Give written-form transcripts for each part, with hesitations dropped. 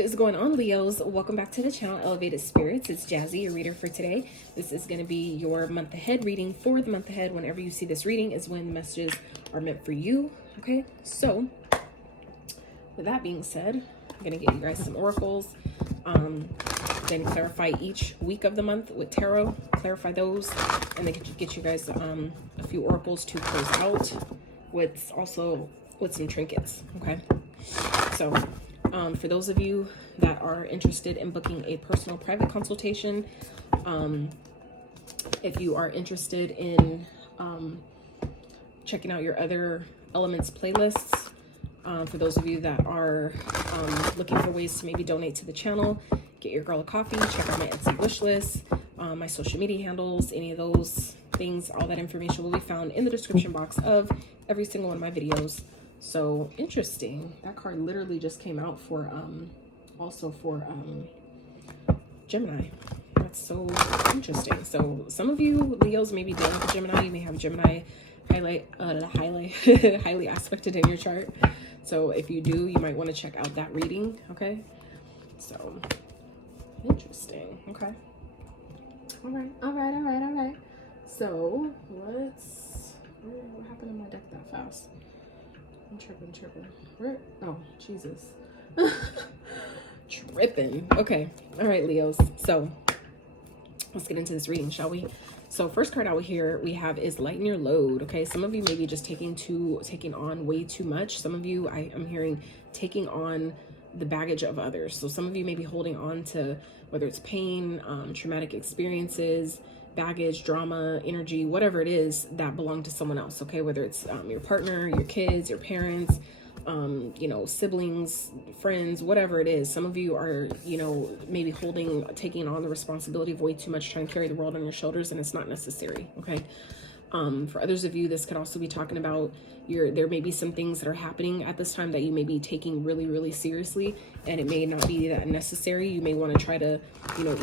What is going on, Leos? Welcome back to the channel, Elevated Spirits. It's Jazzy, your reader for today. This is going to be your month ahead reading for the month ahead. Whenever you see this reading is when the messages are meant for you. Okay, so with that being said, I'm going to get you guys some oracles. Then clarify each week of the month with tarot, clarify those, and then get you guys a few oracles to close out with some trinkets. Okay, so for those of you that are interested in booking a personal private consultation, if you are interested in checking out your other elements playlists, for those of you that are looking for ways to maybe donate to the channel, get your girl a coffee, check out my Etsy wish list, my social media handles, any of those things, all that information will be found in the description box of every single one of my videos. So interesting. That card literally just came out for also for Gemini. That's so interesting. So some of you Leos may be dealing with Gemini. You may have Gemini highly aspected in your chart. So if you do, you might want to check out that reading. Okay. So interesting. Okay. All right. So let's. What happened to my deck that fast? I'm tripping. Where? Oh, Jesus. Tripping. Okay. All right, Leos. So let's get into this reading, shall we? So first card out here we have is lighten your load. Okay. Some of you may be just taking on way too much. Some of you, I'm hearing taking on the baggage of others. So some of you may be holding on to whether it's pain, traumatic experiences, baggage, drama, energy, whatever it is that belong to someone else. Okay, whether it's your partner, your kids, your parents, siblings, friends, whatever it is. Some of you are, maybe taking on the responsibility of way too much, trying to carry the world on your shoulders, and it's not necessary. Okay. For others of you, this could also be talking about there may be some things that are happening at this time that you may be taking really, really seriously, and it may not be that necessary. You may want to try to,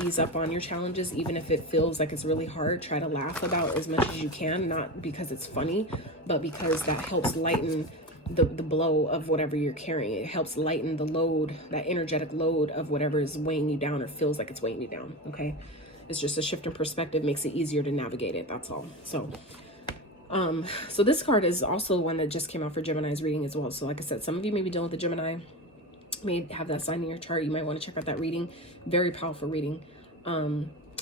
ease up on your challenges, even if it feels like it's really hard. Try to laugh about as much as you can, not because it's funny, but because that helps lighten the blow of whatever you're carrying. It helps lighten the load, that energetic load of whatever is weighing you down or feels like it's weighing you down. Okay. It's just a shift in perspective, makes it easier to navigate it. That's all. So this card is also one that just came out for Gemini's reading as well. So like I said, some of you may be dealing with the Gemini, may have that sign in your chart. You might want to check out that reading. Very powerful reading.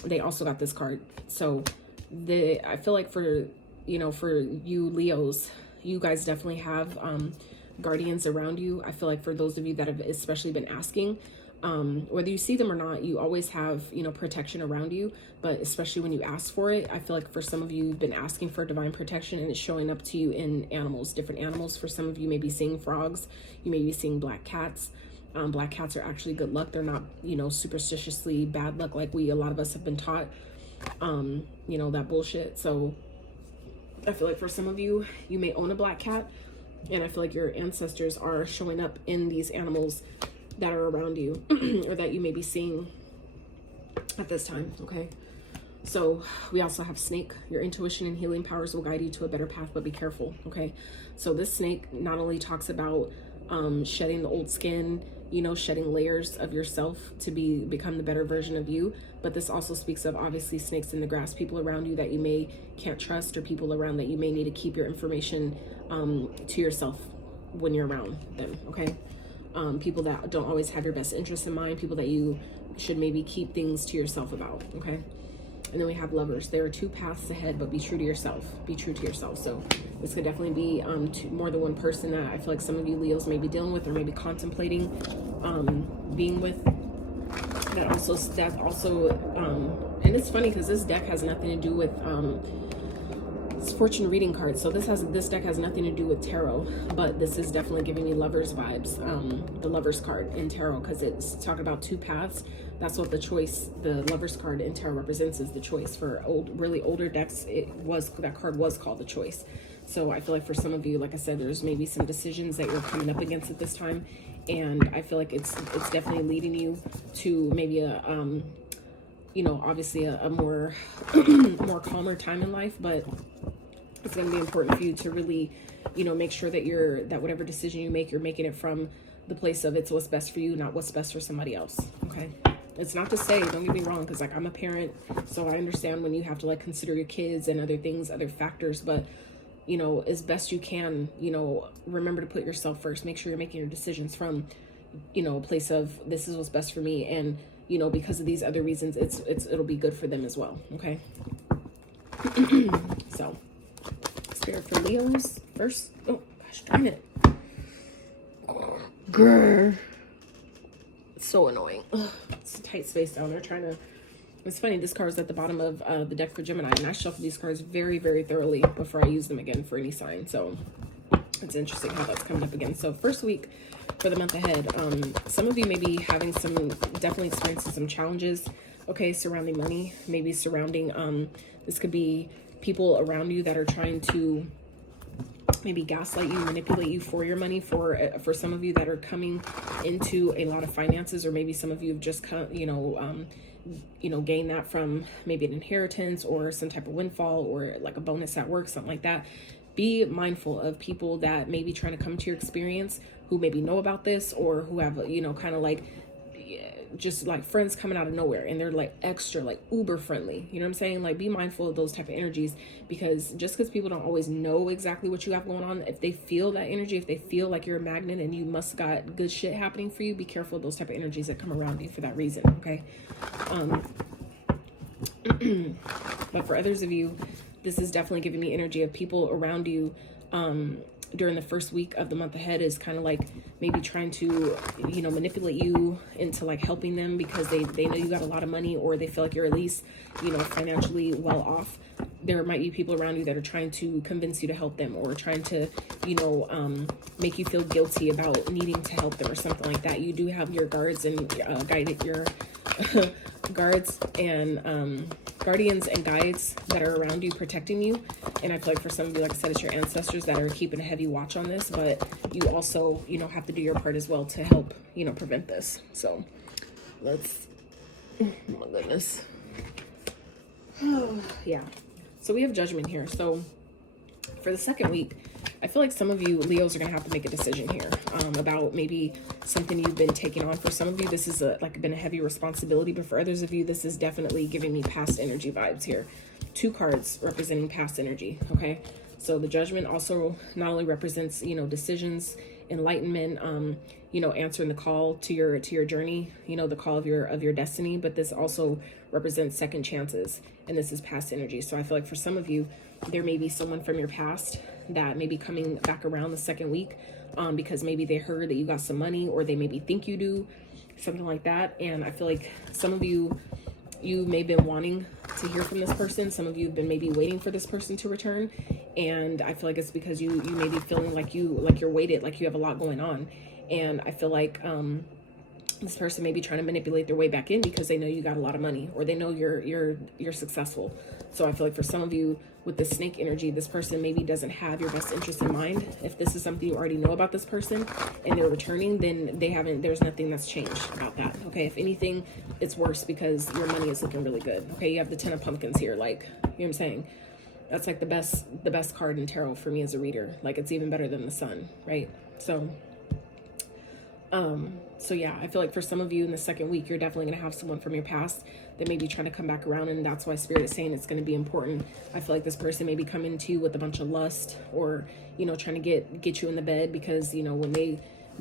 They also got this card. So I feel like for you Leos, you guys definitely have guardians around you. I feel like for those of you that have especially been asking, whether you see them or not, you always have, protection around you, but especially when you ask for it, I feel like for some of you, you've been asking for divine protection and it's showing up to you in animals, different animals. For some of you may be seeing frogs, you may be seeing black cats. Black cats are actually good luck. They're not, superstitiously bad luck like a lot of us have been taught, that bullshit. So I feel like for some of you, you may own a black cat, and I feel like your ancestors are showing up in these animals that are around you or that you may be seeing at this time. Okay. So we also have snake. Your intuition and healing powers will guide you to a better path, but be careful. Okay. So this snake not only talks about shedding the old skin, shedding layers of yourself to become the better version of you, but this also speaks of obviously snakes in the grass, people around you that you can't trust, or people around that you may need to keep your information to yourself when you're around them. Okay. People that don't always have your best interests in mind, people that you should maybe keep things to yourself about. Okay. And then we have lovers. There are two paths ahead, but be true to yourself. Be true to yourself. So this could definitely be more than one person that I feel like some of you Leos may be dealing with or maybe contemplating being with. That also, and it's funny because this deck has nothing to do with it's fortune reading cards. So this deck has nothing to do with tarot, but this is definitely giving me lovers vibes. The lovers card in tarot, because it's talking about two paths. That's what the lovers card in tarot represents, is the choice. For really older decks, that card was called the choice. So I feel like for some of you, like I said, there's maybe some decisions that you're coming up against at this time, and I feel like it's definitely leading you to maybe obviously a more more calmer time in life, but it's going to be important for you to really, make sure that whatever decision you make, you're making it from the place of it's what's best for you, not what's best for somebody else. Okay. It's not to say, don't get me wrong, because like I'm a parent, so I understand when you have to like consider your kids and other things, other factors, but you know, as best you can, you know, remember to put yourself first. Make sure you're making your decisions from, you know, a place of this is what's best for me, and you know, because of these other reasons, it'll be good for them as well. Okay. So, spirit for Leos first. Oh gosh, darn it. Grr. It's so annoying. Ugh, it's a tight space down there trying to. It's funny, this card is at the bottom of the deck for Gemini, and I shuffle these cards very, very thoroughly before I use them again for any sign. So it's interesting how that's coming up again. So first week for the month ahead, some of you may be having definitely experiencing some challenges, okay, surrounding money, maybe surrounding, this could be people around you that are trying to maybe gaslight you, manipulate you for your money. For some of you that are coming into a lot of finances, or maybe some of you have just come, gain that from maybe an inheritance or some type of windfall or like a bonus at work, something like that. Be mindful of people that may be trying to come to your experience, who maybe know about this, or who have, kind of like just like friends coming out of nowhere, and they're like extra like uber friendly. You know what I'm saying? Like, be mindful of those type of energies, because just because people don't always know exactly what you have going on, if they feel that energy, if they feel like you're a magnet and you must got good shit happening for you, be careful of those type of energies that come around you for that reason. Okay. But for others of you, this is definitely giving me energy of people around you during the first week of the month ahead is kind of like maybe trying to, manipulate you into like helping them because they know you got a lot of money, or they feel like you're at least, financially well off. There might be people around you that are trying to convince you to help them, or trying to, make you feel guilty about needing to help them or something like that. You do have your guards and your guards and guardians and guides that are around you protecting you. And I feel like for some of you, like I said, it's your ancestors that are keeping a heavy watch on this, but you also, have to do your part as well to help, prevent this. So let's, oh my goodness. Yeah. So we have Judgment here. So for the second week, I feel like some of you Leos are going to have to make a decision here about maybe something you've been taking on. For some of you, this is been a heavy responsibility, but for others of you, this is definitely giving me past energy vibes here. 2 cards representing past energy. Okay. So the Judgment also not only represents, decisions, enlightenment, answering the call to your journey, the call of your destiny, but this also represents second chances, and this is past energy. So I feel like for some of you, there may be someone from your past that may be coming back around the second week because maybe they heard that you got some money, or they maybe think you do, something like that. And I feel like some of you may have been wanting to hear from this person. Some of you have been maybe waiting for this person to return. And I feel like it's because you may be feeling like you're weighted, like you have a lot going on. And I feel like this person may be trying to manipulate their way back in because they know you got a lot of money, or they know you're successful. So I feel like for some of you with the snake energy, this person maybe doesn't have your best interest in mind. If this is something you already know about this person and they're returning, then there's nothing that's changed about that. Okay. If anything, it's worse because your money is looking really good. Okay. You have the 10 of pumpkins here. Like, you know what I'm saying? That's like the best card in tarot for me as a reader. Like, it's even better than the sun. Right. So yeah, I feel like for some of you in the second week, you're definitely going to have someone from your past that may be trying to come back around, and that's why Spirit is saying it's going to be important. I feel like this person may be coming to you with a bunch of lust, or, trying to get you in the bed because, when they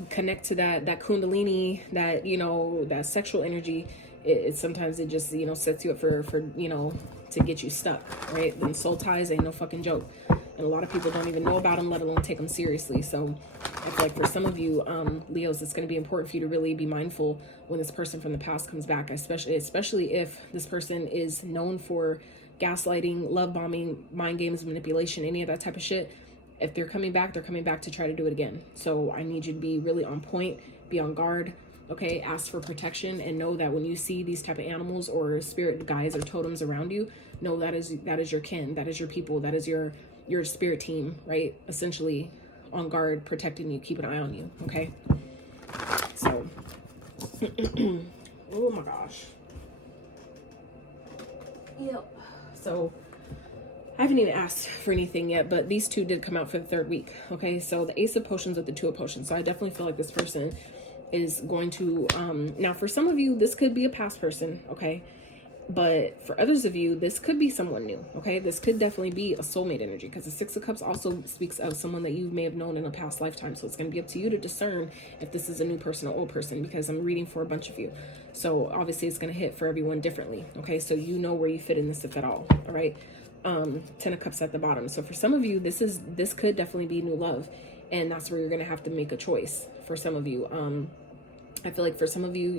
connect to that Kundalini, that sexual energy, it sometimes it just, sets you up for, to get you stuck, right? Then soul ties ain't no fucking joke. And a lot of people don't even know about them, let alone take them seriously. So I feel like for some of you, Leos, it's going to be important for you to really be mindful when this person from the past comes back, especially if this person is known for gaslighting, love bombing, mind games, manipulation, any of that type of shit. If they're coming back to try to do it again. So I need you to be really on point, be on guard. Okay, ask for protection, and know that when you see these type of animals or spirit guides or totems around you, know that is your kin, that is your people, that is your spirit team, right? Essentially on guard, protecting you, keep an eye on you. Okay. So, oh my gosh. Yep. So I haven't even asked for anything yet, but these two did come out for the third week. Okay, so the Ace of Potions with the Two of Potions. So I definitely feel like this person is going to, now for some of you, this could be a past person, okay? But for others of you, this could be someone new, okay? This could definitely be a soulmate energy, because the Six of Cups also speaks of someone that you may have known in a past lifetime. So it's going to be up to you to discern if this is a new person or old person, because I'm reading for a bunch of you. So obviously it's going to hit for everyone differently, okay? So you know where you fit in this, if at all, all right? 10 of Cups at the bottom. So for some of you, this could definitely be new love, and that's where you're going to have to make a choice for some of you. I feel like for some of you,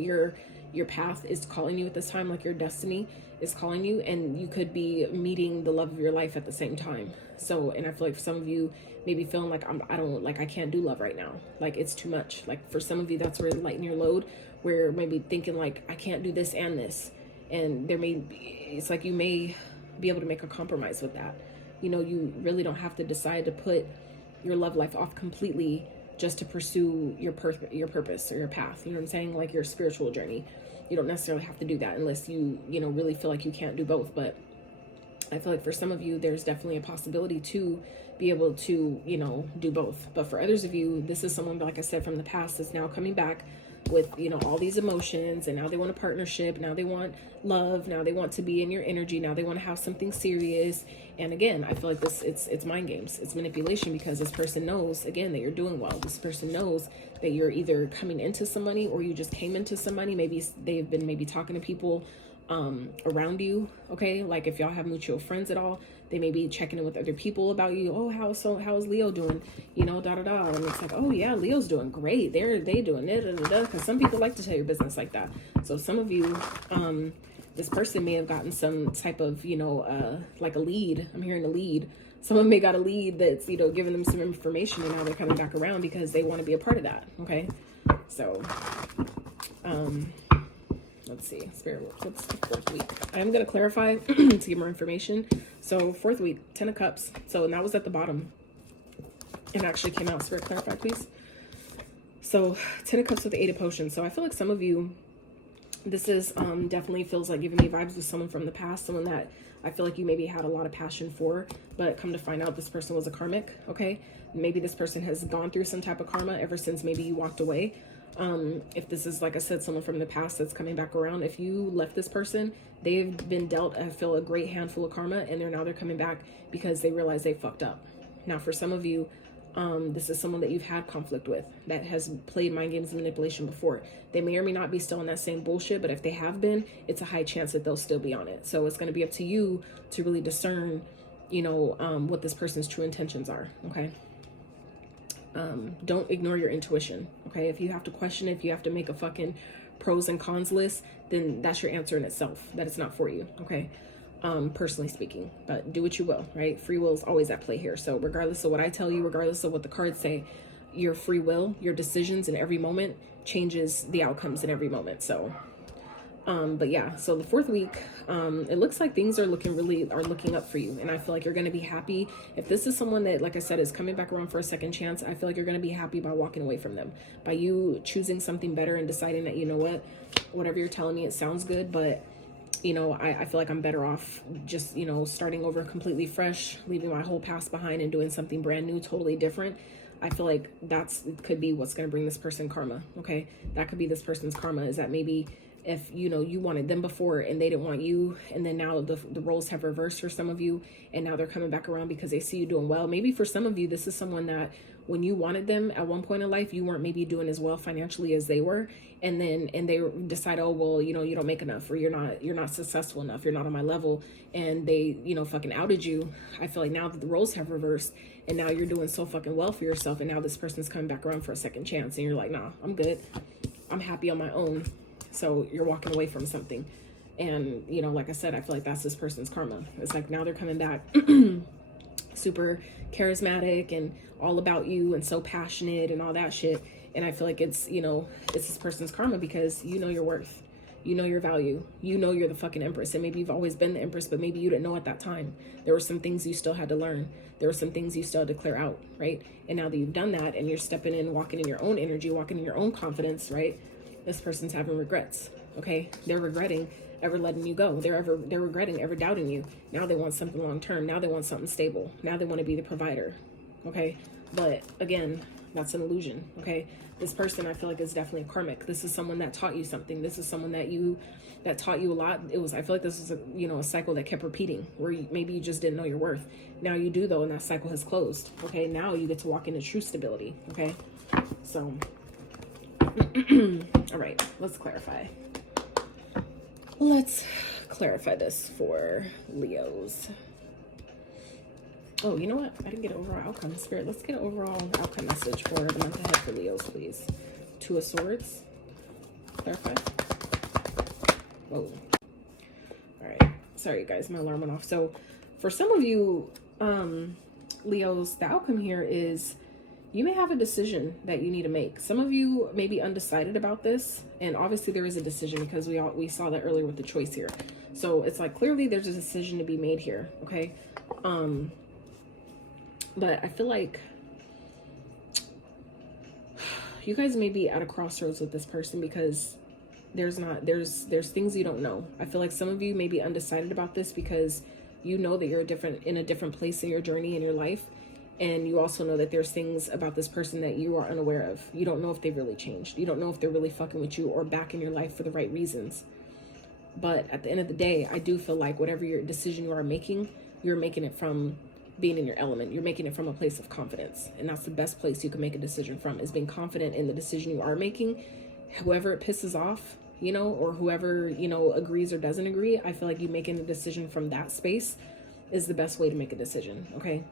your path is calling you at this time, like your destiny is calling you, and you could be meeting the love of your life at the same time. So, and I feel like for some of you, maybe feeling like I can't do love right now. Like it's too much. Like for some of you, that's where lighten your load, where maybe thinking like, I can't do this and this. And there may be, it's like you may be able to make a compromise with that. You know, you really don't have to decide to put your love life off completely just to pursue your purpose or your path. You know what I'm saying? Like your spiritual journey. You don't necessarily have to do that unless you really feel like you can't do both. But I feel like for some of you, there's definitely a possibility to be able to, do both. But for others of you, this is someone, like I said, from the past that's now coming back with, all these emotions, and now they want a partnership. Now they want love. Now they want to be in your energy. Now they want to have something serious. And again, I feel like it's mind games. It's manipulation, because this person knows, again, that you're doing well. This person knows that you're either coming into some money, or you just came into some money. Maybe they've been talking to people around you. Okay. Like if y'all have mutual friends at all, they may be checking in with other people about you. Oh, how's Leo doing? And it's like, oh yeah, Leo's doing great. They doing it, because some people like to tell your business like that. So some of you, this person may have gotten some type of, like a lead. I'm hearing a lead. Someone may got a lead that's, giving them some information, and now they're coming back around because they want to be a part of that. Okay. So, let's see, Spirit, what's the fourth week? I'm going to clarify to get more information. So fourth week, 10 of Cups. So that was at the bottom. It actually came out. Spirit, clarify, please. So 10 of Cups with the 8 of Potions. So I feel like some of you, this is definitely feels like giving me vibes with someone from the past, someone that I feel like you maybe had a lot of passion for, but come to find out this person was a karmic, okay? Maybe this person has gone through some type of karma ever since maybe you walked away. If this is, like I said, someone from the past that's coming back around, if you left this person, they've been dealt, I feel, a great handful of karma, and they're coming back because they realize they fucked up. Now, for some of you, this is someone that you've had conflict with, that has played mind games and manipulation before. They may or may not be still in that same bullshit, but if they have been, it's a high chance that they'll still be on it. So it's going to be up to you to really discern, what this person's true intentions are, okay? Don't ignore your intuition, okay? If you have to question it, if you have to make a fucking pros and cons list, then that's your answer in itself, that it's not for you, okay? Personally speaking, but do what you will, right? Free will is always at play here. So regardless of what I tell you, regardless of what the cards say, your free will, your decisions in every moment changes the outcomes in every moment. So, but yeah, so the fourth week, it looks like things are looking up for you. And I feel like you're going to be happy. If this is someone that, like I said, is coming back around for a second chance, I feel like you're going to be happy by walking away from them, by you choosing something better and deciding that, whatever you're telling me, it sounds good, but I feel like I'm better off just, starting over completely fresh, leaving my whole past behind and doing something brand new, totally different. I feel like it could be what's going to bring this person karma. Okay. That could be this person's karma, is that maybe if, you wanted them before and they didn't want you, and then now the roles have reversed for some of you, and now they're coming back around because they see you doing well. Maybe for some of you, this is someone that when you wanted them at one point in life, you weren't maybe doing as well financially as they were. And they decide, oh, well, you don't make enough, or you're not successful enough. You're not on my level. And they, fucking outed you. I feel like now that the roles have reversed, and now you're doing so fucking well for yourself, and now this person's coming back around for a second chance, and you're like, nah, I'm good. I'm happy on my own. So you're walking away from something. And, like I said, I feel like that's this person's karma. It's like now they're coming back super charismatic and all about you and so passionate and all that shit. And I feel like it's this person's karma, because your worth, your value, you're the fucking empress. And maybe you've always been the empress, but maybe you didn't know at that time. There were some things you still had to learn. There were some things you still had to clear out, right? And now that you've done that, and you're stepping in, walking in your own energy, walking in your own confidence, right? This person's having regrets. okay? They're regretting ever letting you go. They're regretting ever doubting you. Now they want something long-term. Now they want something stable. Now they want to be the provider, okay? But again, that's an illusion, okay? This person, I feel like, is definitely a karmic. This is someone that taught you something. This is someone that taught you a lot. I feel like this is a cycle that kept repeating, where maybe you just didn't know your worth. Now you do, though, and that cycle has closed, okay? Now you get to walk into true stability, okay? So, all right, let's clarify. Let's clarify this for Leos. Oh, you know what? I didn't get an overall outcome. Spirit, let's get an overall outcome message for the month ahead for Leos, please. Two of Swords. Clarify. Whoa. All right. Sorry, guys. My alarm went off. So, for some of you, Leos, the outcome here is you may have a decision that you need to make. Some of you may be undecided about this. And obviously, there is a decision because we saw that earlier with the choice here. So, it's like clearly there's a decision to be made here. Okay. But I feel like you guys may be at a crossroads with this person because there's things you don't know. I feel like some of you may be undecided about this because you know that you're in a different place in your journey in your life. And you also know that there's things about this person that you are unaware of. You don't know if they've really changed. You don't know if they're really fucking with you or back in your life for the right reasons. But at the end of the day, I do feel like whatever your decision you are making, you're making it from being in your element. You're making it from a place of confidence. And that's the best place you can make a decision from, is being confident in the decision you are making. Whoever it pisses off, or whoever, agrees or doesn't agree, I feel like you making a decision from that space is the best way to make a decision, okay?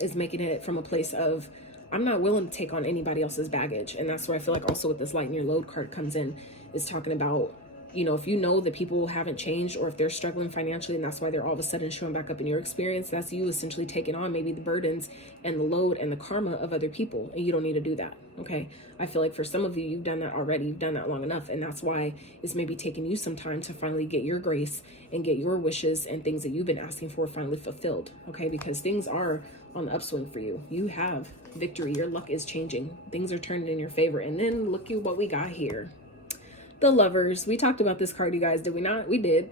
Is making it from a place of, I'm not willing to take on anybody else's baggage. And that's where I feel like also with this lighten your load card comes in, is talking about, if you know that people haven't changed, or if they're struggling financially and that's why they're all of a sudden showing back up in your experience, that's you essentially taking on maybe the burdens and the load and the karma of other people. And you don't need to do that. Okay. I feel like for some of you, you've done that already. You've done that long enough. And that's why it's maybe taking you some time to finally get your grace and get your wishes and things that you've been asking for finally fulfilled. Okay. Because things are on the upswing for you. You have victory. Your luck is changing. Things are turning in your favor. And then look at what we got here. The Lovers. We talked about this card, you guys, did we not? We did.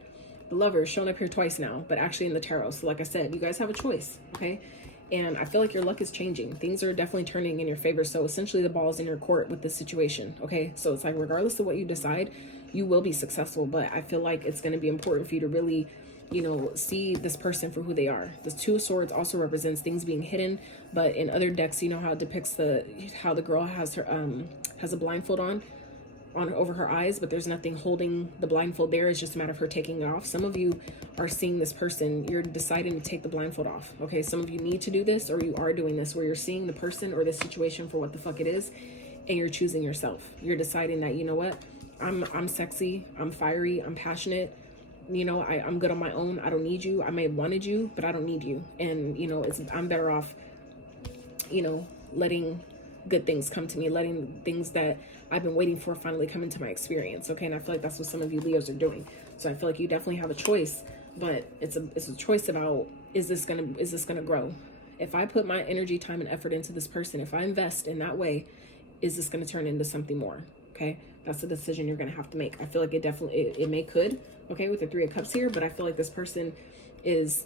The Lovers shown up here twice now, but actually in the tarot. So like I said, you guys have a choice, okay? And I feel like your luck is changing. Things are definitely turning in your favor. So essentially the ball's in your court with this situation, okay? So it's like regardless of what you decide, you will be successful. But I feel like it's going to be important for you to really, see this person for who they are. The Two of Swords also represents things being hidden. But in other decks, you know how it depicts how the girl has a blindfold on over her eyes, but there's nothing holding the blindfold there. It's just a matter of her taking it off. Some of you are seeing this person, you're deciding to take the blindfold off. Okay, some of you need to do this, or you are doing this, where you're seeing the person or the situation for what the fuck it is, and you're choosing yourself. You're deciding that, you know what, I'm sexy, I'm fiery, I'm passionate, I'm good on my own. I don't need you. I may have wanted you, but I don't need you. And I'm better off, letting good things come to me, letting things that I've been waiting for finally come into my experience. Okay. And I feel like that's what some of you Leos are doing. So I feel like you definitely have a choice, but it's a choice about, is this gonna grow? If I put my energy, time, and effort into this person, if I invest in that way, is this gonna turn into something more? Okay. That's the decision you're gonna have to make. I feel like it could, okay, with the Three of Cups here, but I feel like this person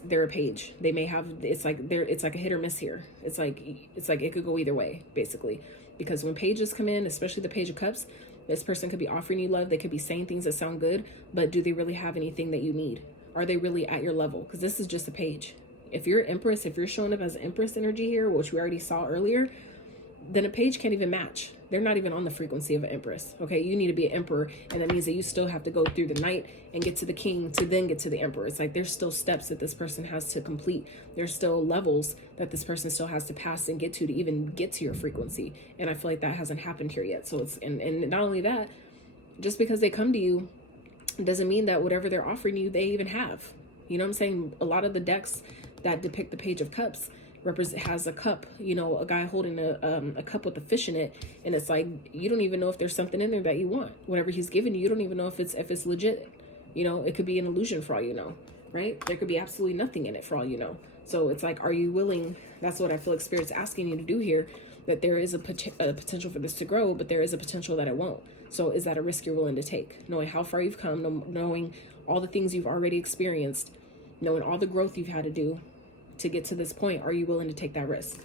they're a page. They may have, it's like a hit or miss here. It's like it could go either way, basically. Because when pages come in, especially the Page of Cups, this person could be offering you love. They could be saying things that sound good, but do they really have anything that you need? Are they really at your level? Because this is just a page. If you're Empress, if you're showing up as Empress energy here, which we already saw earlier, then a page can't even match. They're not even on the frequency of an Empress. Okay, you need to be an Emperor, and that means that you still have to go through the Knight and get to the King to then get to the Emperor. It's like there's still steps that this person has to complete. There's still levels that this person still has to pass and get to even get to your frequency. And I feel like that hasn't happened here yet. So it's and not only that, just because they come to you doesn't mean that whatever they're offering you they even have. You know what I'm saying? A lot of the decks that depict the Page of Cups has a cup, a guy holding a cup with a fish in it, and it's like you don't even know if there's something in there that you want. Whatever he's giving you, you don't even know if it's legit. It could be an illusion for all you know, right? There could be absolutely nothing in it for all you know. So it's like, are you willing? That's what I feel like Spirit's asking you to do here, that there is a potential for this to grow, but there is a potential that it won't. So is that a risk you're willing to take? Knowing how far you've come, knowing all the things you've already experienced, knowing all the growth you've had to do to get to this point, are you willing to take that risk?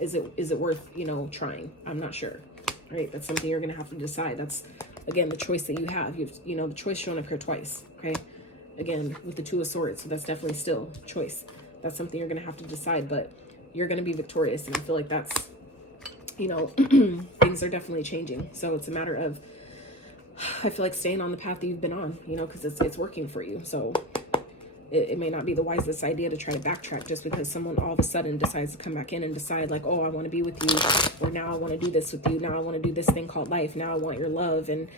Is it worth, you know, trying? I'm not sure, right? That's something you're going to have to decide. That's, again, the choice that you have. You know, the choice shown up here twice, okay? Again, with the Two of Swords, so that's definitely still choice. That's something you're going to have to decide, but you're going to be victorious. And I feel like that's, you know, things are definitely changing. So it's a matter of, I feel like staying on the path that you've been on, you know, because it's working for you. So it may not be the wisest idea to try to backtrack just because someone all of a sudden decides to come back in and decide like, oh, I want to be with you, or now I want to do this with you, now I want to do this thing called life, now I want your love, and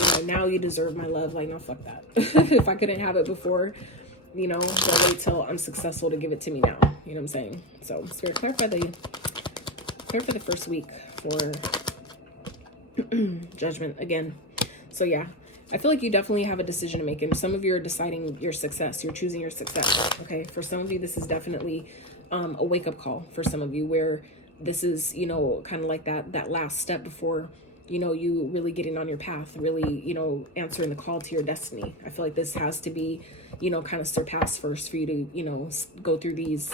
you know, now you deserve my love. Like, no, fuck that. If I couldn't have it before, you know, don't wait till I'm successful to give it to me now. You know what I'm saying? So Spirit, clarify the first week for Judgment again. So yeah, I feel like you definitely have a decision to make, and some of you are deciding your success. You're choosing your success. Okay, for some of you, this is definitely a wake-up call. For some of you, where this is, you know, kind of like that last step before, you know, you really getting on your path, really, you know, answering the call to your destiny. I feel like this has to be, you know, kind of surpassed first for you to, you know, go through these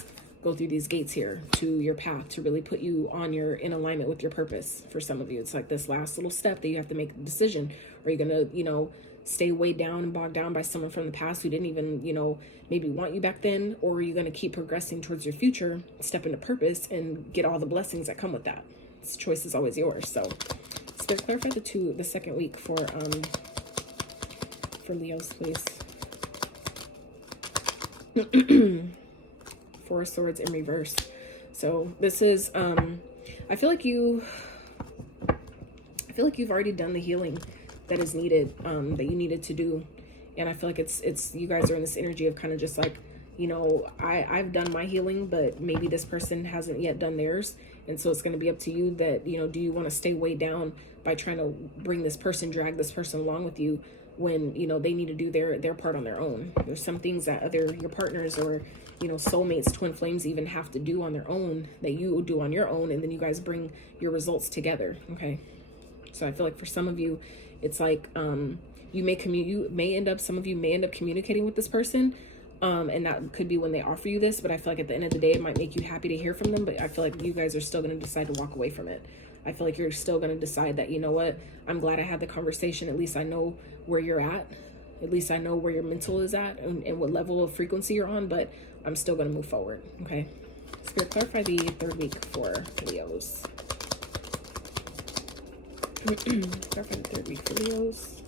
gates here to your path, to really put you on in alignment with your purpose. For some of you, it's like this last little step that you have to make a decision. Are you gonna, you know, stay weighed down and bogged down by someone from the past who didn't even, you know, maybe want you back then? Or are you gonna keep progressing towards your future, step into purpose, and get all the blessings that come with that? This choice is always yours. So Spirit, clarify the second week for Leos, please. Four of Swords in reverse. So this is I feel like you've already done the healing that is needed, that you needed to do. And I feel like it's you guys are in this energy of kind of just like, you know, I've done my healing, but maybe this person hasn't yet done theirs. And so it's going to be up to you that, you know, do you want to stay weighed down by trying to drag this person along with you when, you know, they need to do their part on their own. There's some things that your partners or, you know, soulmates, twin flames even have to do on their own that you do on your own, and then you guys bring your results together. Okay, so I feel like for some of you, it's like some of you may end up communicating with this person, and that could be when they offer you this. But I feel like at the end of the day, it might make you happy to hear from them, but I feel like you guys are still going to decide to walk away from it. I feel like you're still going to decide that, you know what, I'm glad I had the conversation. At least I know where you're at. At least I know where your mental is at and what level of frequency you're on, but I'm still going to move forward. Okay. Spirit, clarify the third week for Leos. Clarify the third week for Leos.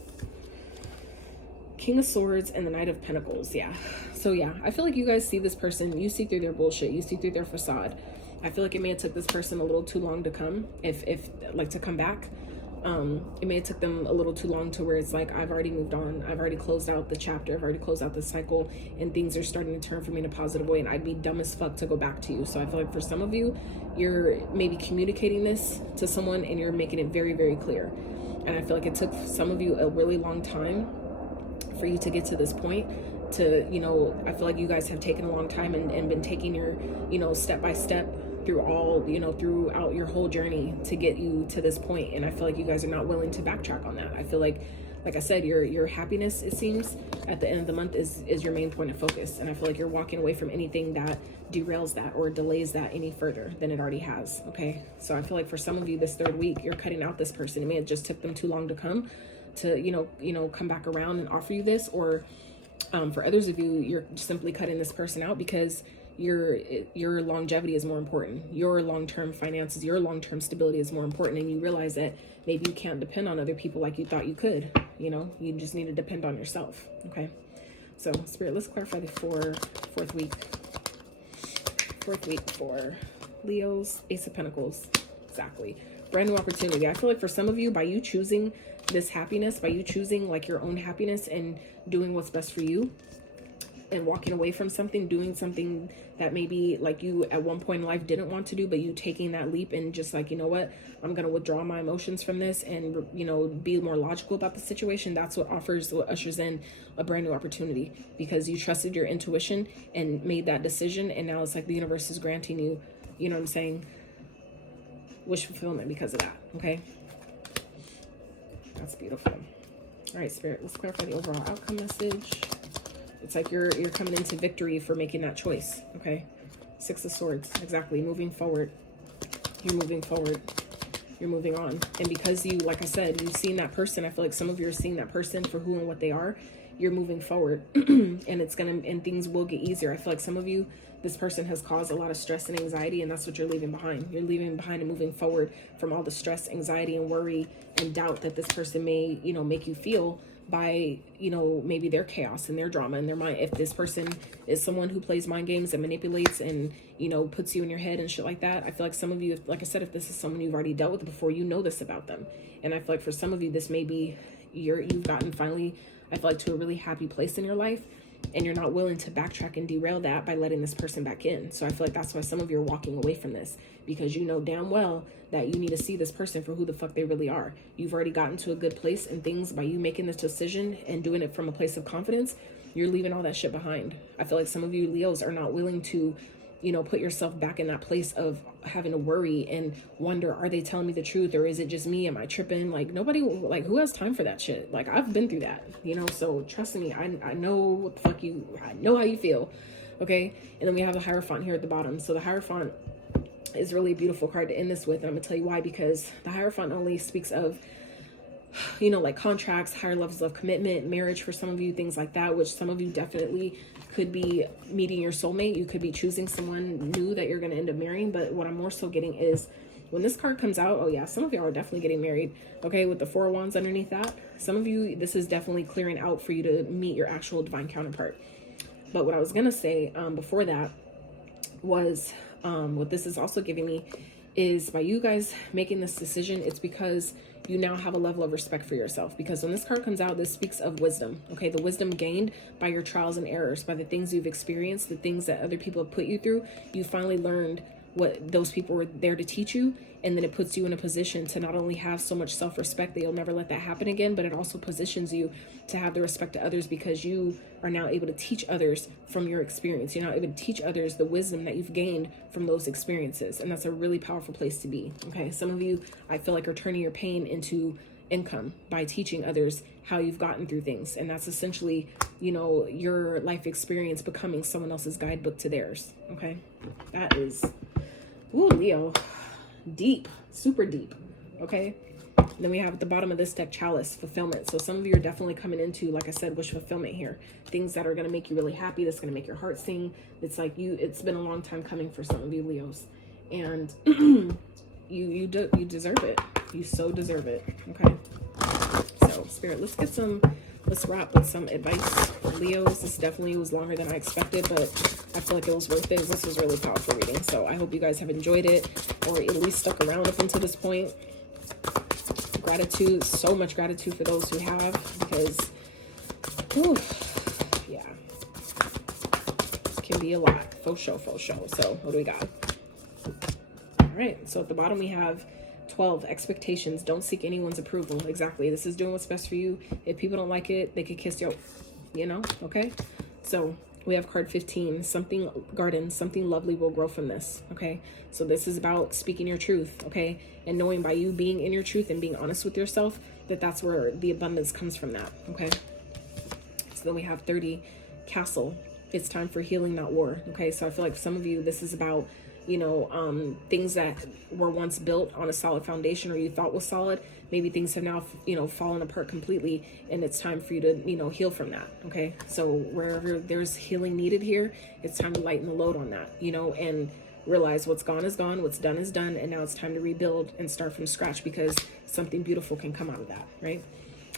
King of Swords and the Knight of Pentacles. Yeah. So yeah, I feel like you guys see this person, you see through their bullshit, you see through their facade. I feel like it may have took this person a little too long to come, to come back. It may have took them a little too long to where it's like, I've already moved on. I've already closed out the chapter. I've already closed out the cycle, and things are starting to turn for me in a positive way, and I'd be dumb as fuck to go back to you. So I feel like for some of you, you're maybe communicating this to someone and you're making it very, very clear. And I feel like it took some of you a really long time for you to get to this point. To, you know, I feel like you guys have taken a long time and been taking your, you know, step by step through all, you know, throughout your whole journey to get you to this point. And I feel like you guys are not willing to backtrack on that. I feel like I said, your happiness, it seems, at the end of the month is your main point of focus. And I feel like you're walking away from anything that derails that or delays that any further than it already has. Okay. So I feel like for some of you this third week, you're cutting out this person. It may have just took them too long to come to, you know, come back around and offer you this, or for others of you, you're simply cutting this person out because your longevity is more important. Your long-term finances, your long-term stability is more important. And you realize that maybe you can't depend on other people like you thought you could. You know, you just need to depend on yourself. Okay. So Spirit, let's clarify the fourth week for Leos, Ace of Pentacles. Exactly. Brand new opportunity. I feel like for some of you, by you choosing this happiness, by you choosing like your own happiness and doing what's best for you, and walking away from something, doing something that maybe like you at one point in life didn't want to do, but you taking that leap and just like, you know what, I'm going to withdraw my emotions from this and, you know, be more logical about the situation. That's what ushers in a brand new opportunity, because you trusted your intuition and made that decision. And now it's like the universe is granting you, you know what I'm saying, wish fulfillment because of that. Okay. That's beautiful. All right, Spirit, let's clarify the overall outcome message. It's like you're coming into victory for making that choice, okay? Six of Swords, exactly. Moving forward. You're moving forward. You're moving on. And because you, like I said, you've seen that person, I feel like some of you are seeing that person for who and what they are. You're moving forward. and things will get easier. I feel like some of you, this person has caused a lot of stress and anxiety, and that's what you're leaving behind. You're leaving behind and moving forward from all the stress, anxiety, and worry and doubt that this person may, you know, make you feel by, you know, maybe their chaos and their drama and their mind. If this person is someone who plays mind games and manipulates and, you know, puts you in your head and shit like that, I feel like some of you, like I said, if this is someone you've already dealt with before, you know this about them. And I feel like for some of you, this may be you've gotten finally, I feel like, to a really happy place in your life, and you're not willing to backtrack and derail that by letting this person back in. So I feel like that's why some of you are walking away from this, because you know damn well that you need to see this person for who the fuck they really are. You've already gotten to a good place and things by you making this decision and doing it from a place of confidence. You're leaving all that shit behind. I feel like some of you Leos are not willing to, you know, put yourself back in that place of having to worry and wonder, are they telling me the truth, or is it just me? Am I tripping? Like, nobody, like, who has time for that shit? Like, I've been through that, you know, so trust me, I know what the fuck I know how you feel, okay? And then we have the Hierophant here at the bottom. So the Hierophant is really a beautiful card to end this with, and I'm gonna tell you why. Because the Hierophant only speaks of, you know, like contracts, higher levels of commitment, marriage for some of you, things like that, which some of you definitely could be meeting your soulmate. You could be choosing someone new that you're going to end up marrying. But what I'm more so getting is when this card comes out, oh yeah, some of y'all are definitely getting married, okay, with the Four of Wands underneath that. Some of you, this is definitely clearing out for you to meet your actual divine counterpart. But what I was going to say before that was what this is also giving me is by you guys making this decision, it's because you now have a level of respect for yourself. Because when this card comes out, this speaks of wisdom, okay? The wisdom gained by your trials and errors, by the things you've experienced, the things that other people have put you through. You finally learned what those people were there to teach you, and then it puts you in a position to not only have so much self-respect that you'll never let that happen again, but it also positions you to have the respect to others, because you are now able to teach others from your experience. You're now able to teach others the wisdom that you've gained from those experiences, and that's a really powerful place to be, okay? Some of you, I feel like, are turning your pain into income by teaching others how you've gotten through things, and that's essentially, you know, your life experience becoming someone else's guidebook to theirs, okay? That is, ooh, Leo, deep, super deep, okay? And then we have at the bottom of this deck, Chalice, fulfillment. So some of you are definitely coming into, like I said, wish fulfillment here. Things that are going to make you really happy, that's going to make your heart sing. It's like it's been a long time coming for some of you Leos, and you deserve it. You so deserve it, okay? So Spirit, let's wrap with some advice for Leos. This definitely was longer than I expected, but I feel like it was worth it. This was really powerful reading. So I hope you guys have enjoyed it, or at least stuck around up until this point. Gratitude, so much gratitude for those who have, because, whew, yeah, it can be a lot. Faux show. So what do we got? All right, so at the bottom we have 12 expectations. Don't seek anyone's approval. Exactly. This is doing what's best for you. If people don't like it, they could kiss you, you know, okay? So we have card 15, something garden, something lovely will grow from this, okay? So this is about speaking your truth, okay? And knowing by you being in your truth and being honest with yourself, that's where the abundance comes from that, okay? So then we have 30, castle. It's time for healing, not war, okay? So I feel like some of you, this is about, you know, things that were once built on a solid foundation, or you thought was solid. Maybe things have now, you know, fallen apart completely, and it's time for you to, you know, heal from that, okay? So wherever there's healing needed here, it's time to lighten the load on that, you know, and realize what's gone is gone, what's done is done, and now it's time to rebuild and start from scratch, because something beautiful can come out of that, right?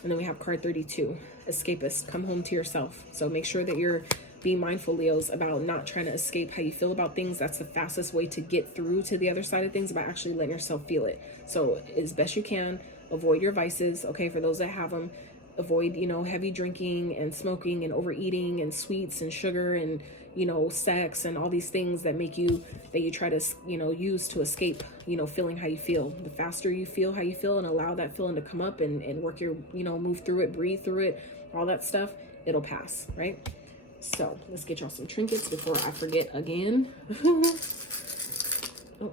And then we have card 32, escapist, come home to yourself. So make sure that you're being mindful, Leos, about not trying to escape how you feel about things. That's the fastest way to get through to the other side of things, by actually letting yourself feel it. So as best you can, avoid your vices, okay, for those that have them. Avoid, you know, heavy drinking and smoking and overeating and sweets and sugar and, you know, sex and all these things that you try to, you know, use to escape, you know, feeling how you feel. The faster you feel how you feel and allow that feeling to come up and work your, you know, move through it, breathe through it, all that stuff, it'll pass, right? So let's get y'all some trinkets before I forget again. Oh,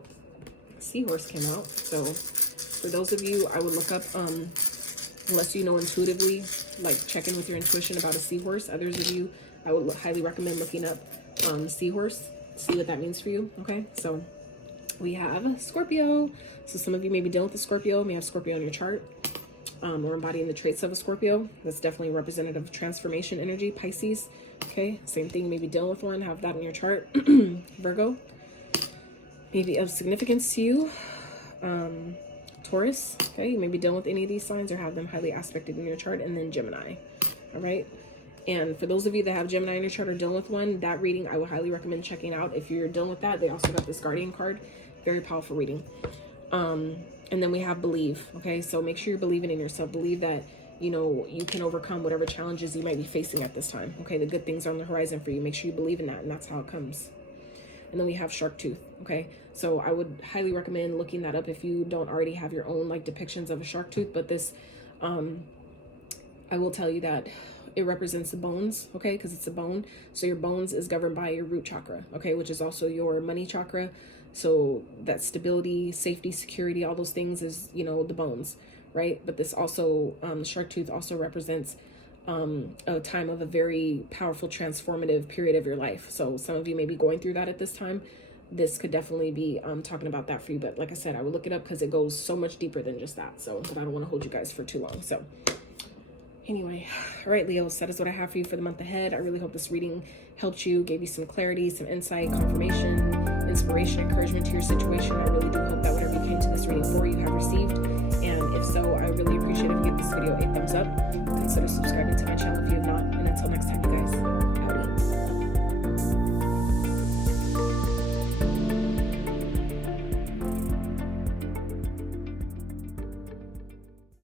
seahorse came out. So for those of you, I would look up unless you know intuitively, like check in with your intuition about a seahorse. Others of you, I would highly recommend looking up seahorse, see what that means for you. Okay, so we have Scorpio. So some of you may be dealing with a Scorpio, may have Scorpio on your chart, or embodying the traits of a Scorpio. That's definitely representative of transformation energy. Pisces, okay, same thing, maybe dealing with one, have that in your chart. Virgo, maybe of significance to you. Taurus, okay, you may be dealing with any of these signs or have them highly aspected in your chart. And then Gemini, all right. And for those of you that have Gemini in your chart or dealing with one, that reading I would highly recommend checking out. If you're dealing with that, they also got this Guardian card, very powerful reading. And then we have believe, okay, so make sure you're believing in yourself. Believe that, you know, you can overcome whatever challenges you might be facing at this time. Okay, the good things are on the horizon for you. Make sure you believe in that, and that's how it comes. And then we have shark tooth, okay, so I would highly recommend looking that up if you don't already have your own like depictions of a shark tooth. But this, I will tell you that it represents the bones, okay, because it's a bone. So your bones is governed by your root chakra, okay, which is also your money chakra. So that stability, safety, security, all those things is, you know, the bones, right? But this also, the shark tooth also represents a time of a very powerful transformative period of your life. So some of you may be going through that at this time. This could definitely be talking about that for you. But like I said, I would look it up because it goes so much deeper than just that. So, but I don't want to hold you guys for too long. So anyway, all right, Leos, that is what I have for you for the month ahead. I really hope this reading helped you, gave you some clarity, some insight, confirmation, inspiration, encouragement to your situation. I really do hope that whatever you came to this reading for, you have received. And if so, I really appreciate if you give this video a thumbs up. Consider subscribing to my channel if you have not.